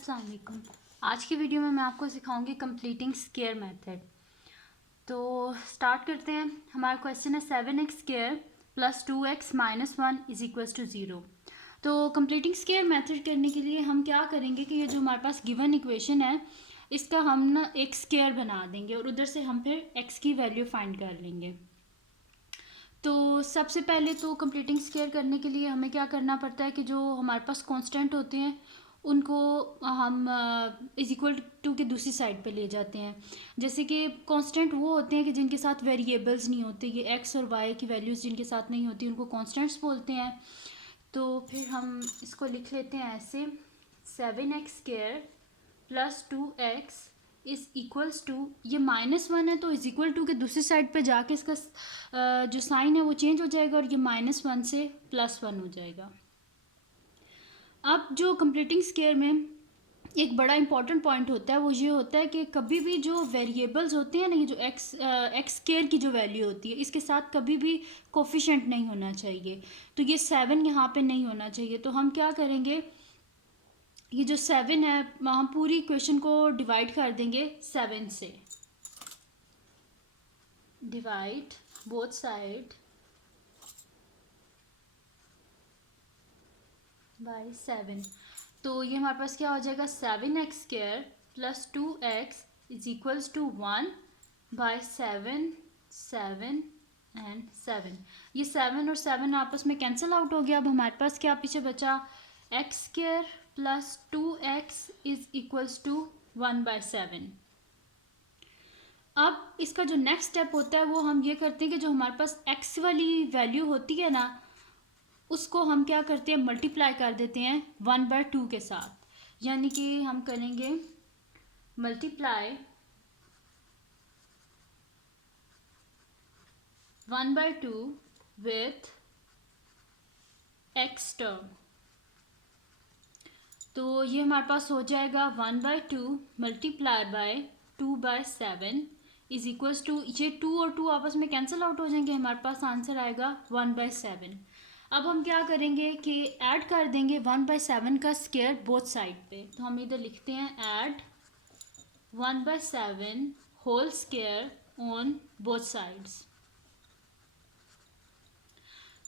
अस्सलाम वालेकुम। आज की वीडियो में मैं आपको सिखाऊंगी कंप्लीटिंग स्क्वायर मेथड। तो स्टार्ट करते हैं। हमारा क्वेश्चन है 7x square plus 2x minus 1 is equals to 0। तो कंप्लीटिंग स्क्वायर मेथड करने के लिए हम क्या करेंगे कि ये जो हमारे पास गिवन इक्वेशन है इसका हम ना एक स्क्वायर बना देंगे और उधर से हम फिर x की वैल्यू फाइंड कर लेंगे। तो सबसे पहले तो कंप्लीटिंग स्क्वायर करने के लिए हमें क्या करना पड़ता है कि जो हमारे पास कांस्टेंट होते हैं उनको हम इज इक्वल टू के दूसरी साइड पे ले जाते हैं। जैसे कि कांस्टेंट वो होते हैं कि जिनके साथ वेरिएबल्स नहीं होते, ये एक्स और वाई की वैल्यूज़ जिनके साथ नहीं होती उनको कांस्टेंट्स बोलते हैं। तो फिर हम इसको लिख लेते हैं ऐसे 7x square plus 2x is equals to, ये -1 है तो इज इक्वल टू के दूसरी साइड पे जाके इसका जो साइन है वो चेंज हो जाएगा और ये -1 से +1 हो जाएगा। अब जो कंप्लीटिंग स्क्वायर में एक बड़ा इंपॉर्टेंट पॉइंट होता है वो ये होता है कि कभी भी जो वेरिएबल्स होते हैं ना, ये जो एक्स स्क्वायर की जो वैल्यू होती है इसके साथ कभी भी कोफिशेंट नहीं होना चाहिए। तो ये 7 यहाँ पे नहीं होना चाहिए। तो हम क्या करेंगे, ये जो 7 है हम पूरी इक्वेशन को डिवाइड कर देंगे 7 से। Divide both side by 7। तो ये हमारे पास क्या हो जाएगा 7x square plus 2x is equals to 1 by 7 7 and 7। ये 7 और 7 आपस में कैंसिल आउट हो गया। अब हमारे पास क्या पीछे बचा, x square plus 2x is equals to 1 by 7। अब इसका जो नेक्स्ट स्टेप होता है वो हम ये करते हैं कि जो हमारे पास x वाली वैल्यू होती है ना उसको हम क्या करते हैं मल्टीप्लाई कर देते हैं 1/2 के साथ। यानी कि हम करेंगे मल्टीप्लाई 1/2 विथ x टर्म। तो ये हमारे पास हो जाएगा 1/2 multiply by 2/7 is equals to, ये 2 और 2 आपस में कैंसिल आउट हो जाएंगे, हमारे पास आंसर आएगा 1/7। अब हम क्या करेंगे कि ऐड कर देंगे 1/7 का स्क्वायर बोथ साइड पे। तो हम इधर लिखते हैं add 1/7 whole square on both sides.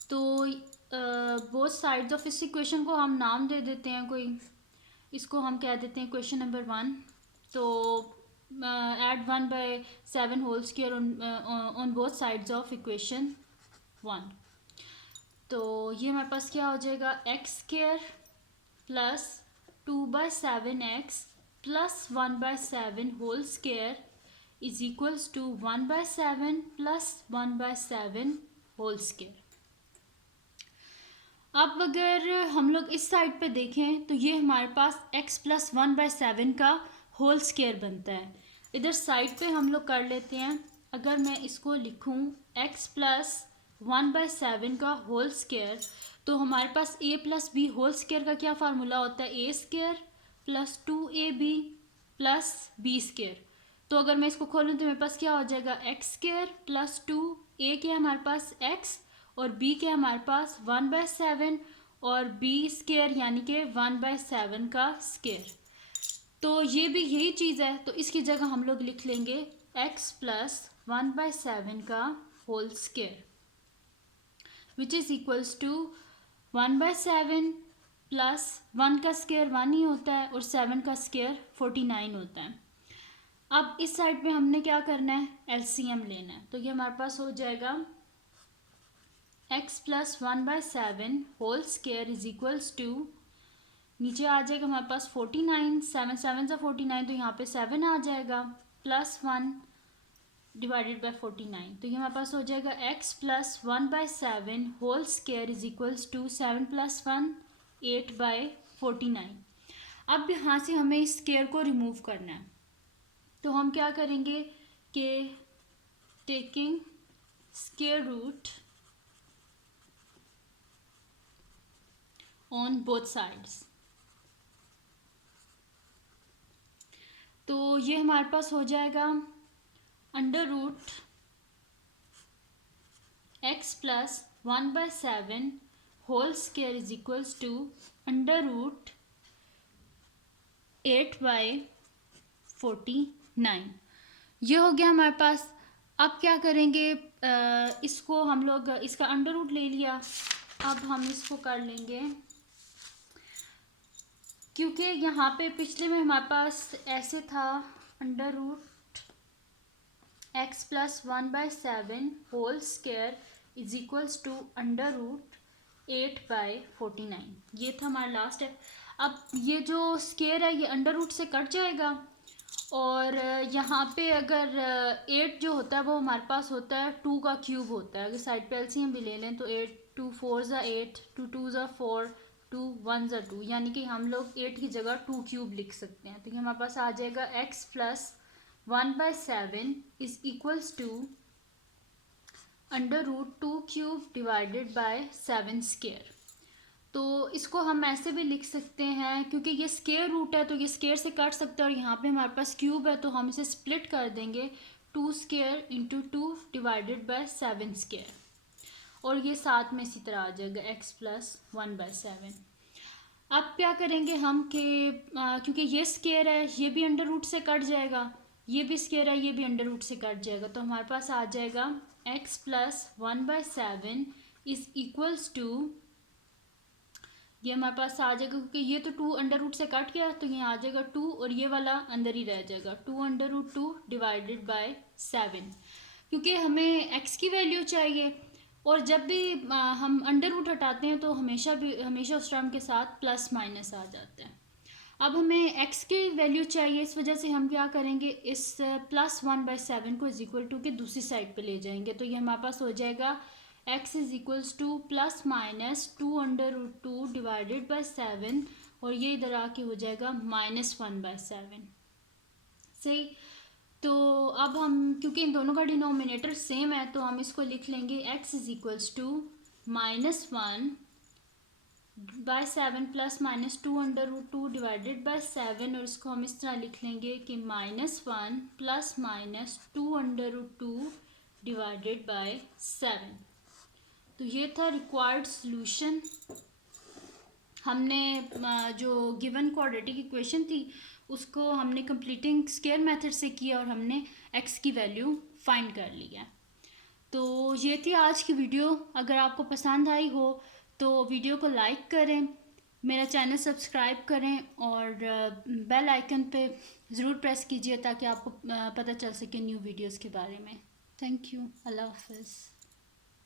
तो बोथ साइड्स ऑफ इस इक्वेशन को हम नाम दे देते हैं कोई, इसको हम कह देते हैं क्वेश्चन नंबर 1। तो add 1/7 whole square on both sides of equation 1। तो ये हमारे पास क्या हो जाएगा x square plus 2/7x plus 1/7 whole square is equals to 1/7 plus 1/7 whole square. अब अगर हम लोग इस साइड पे देखें तो ये हमारे पास x प्लस 1/7 का होल स्क्वायर बनता है। इधर साइड पे हम लोग कर लेते हैं। अगर मैं इसको लिखूं x प्लस 1/7 का होल स्क्वायर तो हमारे पास a plus B whole square का क्या फार्मूला होता है, a square plus 2ab plus B square. तो अगर मैं इसको खोलूँ तो मेरे पास क्या हो जाएगा एक्स स्क्वायर प्लस 2, a के हमारे पास x और b के हमारे पास 1/7 और b स्क्वायर यानी कि 1/7 का स्क्वायर। तो ये भी यही चीज़ है, तो इसकी जगह हम लोग लिख लेंगे x प्लस 1/7 का whole square which is equals to 1/7 plus 1 का स्क्वायर 1 ही होता है और 7 का स्क्वायर 49 होता है। अब इस साइड पे हमने क्या करना है, एलसीएम लेना है। तो ये हमारे पास हो जाएगा x plus 1/7 whole square is equals to, नीचे आ जाएगा हमारे पास 49, 7 7 से 49 तो यहाँ पे 7 आ जाएगा प्लस 1 डिवाइडेड बाय 49। तो ये हमारे पास हो जाएगा x plus 1/7 whole square is equals to 7 plus 1 8/49। अब यहाँ से हमें इस स्क्वायर को रिमूव करना है। तो हम क्या करेंगे कि taking square root on both sides, तो ये हमारे पास हो जाएगा under root x plus 1/7 whole square is equals to under root 8/49। ये हो गया हमारे पास। अब क्या करेंगे, इसको हम लोग इसका अंडर रूट ले लिया। अब हम इसको कर लेंगे, क्योंकि यहाँ पे पिछले में हमारे पास ऐसे था under root x+1/7 whole square is equals to under root 8/49। ये था हमारा लास्ट है। अब ये जो स्क्वायर है ये अंडर रूट से कट जाएगा, और यहाँ पे अगर 8 जो होता है वो हमारे पास होता है 2 का क्यूब होता है। अगर साइड पे एलसीएम भी ले लें तो 8 2 4 ज़ा 8, 2 2 ज़ा 4, 2 1 ज़ा 2, यानी कि हम लोग 8 की जगह 2 क्यूब लिख सकते हैं। तो ये हमारे पास आ जाएगा x+1/7 is equals to under root 2 cube divided by 7 square. तो इसको हम ऐसे भी लिख सकते हैं, क्योंकि ये स्क्वायर रूट है तो ये स्क्वायर से कट सकता है, और यहाँ पे हमारे पास क्यूब है तो हम इसे स्प्लिट कर देंगे 2 square into 2 divided by 7 square, और ये साथ में इसी तरह आ जाएगा x+1/7। अब क्या करेंगे हम कि क्योंकि ये स्क्वायर है ये भी अंडर रूट से कट जाएगा, ये भी स्क्वायर है ये भी अंडर रूट से कट जाएगा, तो हमारे पास आ जाएगा x+1/7 इज इक्वल्स टू, ये हमारे पास आ जाएगा क्योंकि ये तो 2 अंडर रूट से कट गया तो ये आ जाएगा 2, और ये वाला अंदर ही रह जाएगा 2 अंडर रूट 2 डिवाइडेड बाय 7, क्योंकि हमें x की वैल्यू चाहिए, और जब भी हम अंडर रूट हटाते हैं तो हमेशा उस टर्म के साथ प्लस माइनस आ जाता है। अब हमें x की वैल्यू चाहिए, इस वजह से हम क्या करेंगे, इस +1/7 को इज इक्वल टू के दूसरी साइड पे ले जाएंगे, तो ये हमारे पास हो जाएगा x is equals to +-2 under root 2 divided by 7, और ये इधर आके हो जाएगा -1/7। सही। तो अब हम क्योंकि इन दोनों का डिनोमिनेटर सेम है तो हम इसको लिख लेंगे x is equals to -1/7 +-2 under root 2 divided by 7, और इसको हम इस तरह लिख लेंगे कि -1 +-2 अंडर रूट 2 डिवाइडेड बाय 7। तो ये था रिक्वायर्ड सॉल्यूशन। हमने जो गिवन क्वाड्रेटिक इक्वेशन थी उसको हमने कंप्लीटिंग स्क्वायर मेथड से किया, और हमने x की वैल्यू फाइंड कर ली है। तो ये थी आज की वीडियो। अगर आपको पसंद आई हो तो वीडियो को लाइक करें, मेरा चैनल सब्सक्राइब करें, और बेल आइकन पे ज़रूर प्रेस कीजिए ताकि आपको पता चल सके न्यू वीडियोस के बारे में। Thank you. अल्लाह हाफ़िज़।